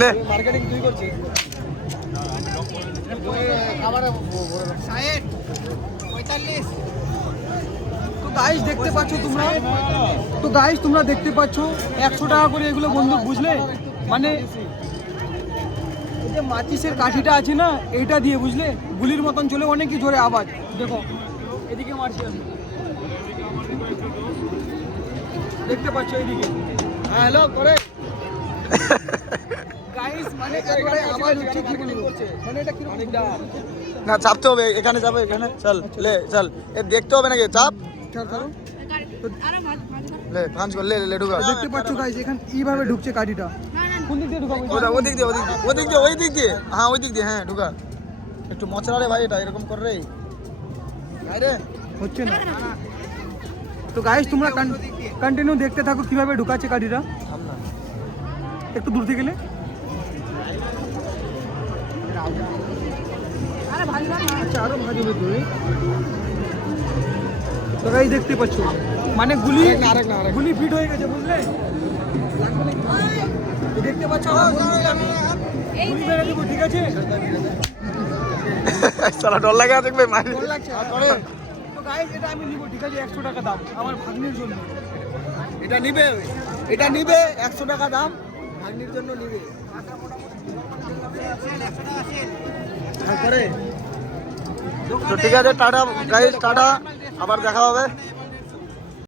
লে মার্কেটিং তুই করছিস তো গাইস দেখতে পাচ্ছ তোমরা দেখতে পাচ্ছ 100 টাকা করে এগুলো বন্দুক, বুঝলে? মানে এই যে মাচিসের কাঠিটা আছে না, এইটা দিয়ে, বুঝলে, গুলির মতন চলে, অনেকই জোরে আওয়াজ। দেখো এদিকে মারছি আমি, দেখতে পাচ্ছ এইদিকে। হ্যাঁ হ্যালো করে গাইস, মানে এতটাই আওয়াজ হচ্ছে কি বলবো, মানে এটা কি অনেকটা না চাপতে হবে, এখানে যাবে, এখানে চল লে চল, এ দেখতে হবে নাকি চাপ, লে পাঁচ কর, লে লে ঢুকা। দেখতে পাচ্ছ গাইস, এখানে এইভাবে ঢুকছে কাঠিটা। কোন দিক দিয়ে ঢুকাবো? ওদিক দিয়ে ওই দিক দিয়ে, হ্যাঁ ওই দিক দিয়ে, হ্যাঁ ঢুকা। একটু মচলা রে ভাই, এটা এরকম কর রে, রে হচ্ছে না। তো গাইস তোমরা কন্টিনিউ দেখতে থাকো কিভাবে ঢুকাচ্ছে কাঠিটা। একটু দূর থেকে গেলে আচ্ছা আরো ভারী হবে তুই। তো গাইস দেখতে পাচ্ছ, মানে গুলি ফিট হয়ে গেছে, বুঝলে? দেখতে পাচ্ছ গুলি বেড়ে দেবো, ঠিক আছে? সালা ডর লাগে দেখবে মারি। ভালো লাগছে তো গাইস, এটা আমি নিব, ঠিক আছে? 100 টাকা দাম আমার ভাগ্নির জন্য। এটা নিবে 100 টাকা দাম, ভাগ্নির জন্য নিবে। তো ঠিক আছে, টাটা গাইস, টাটা, আবার দেখা হবে।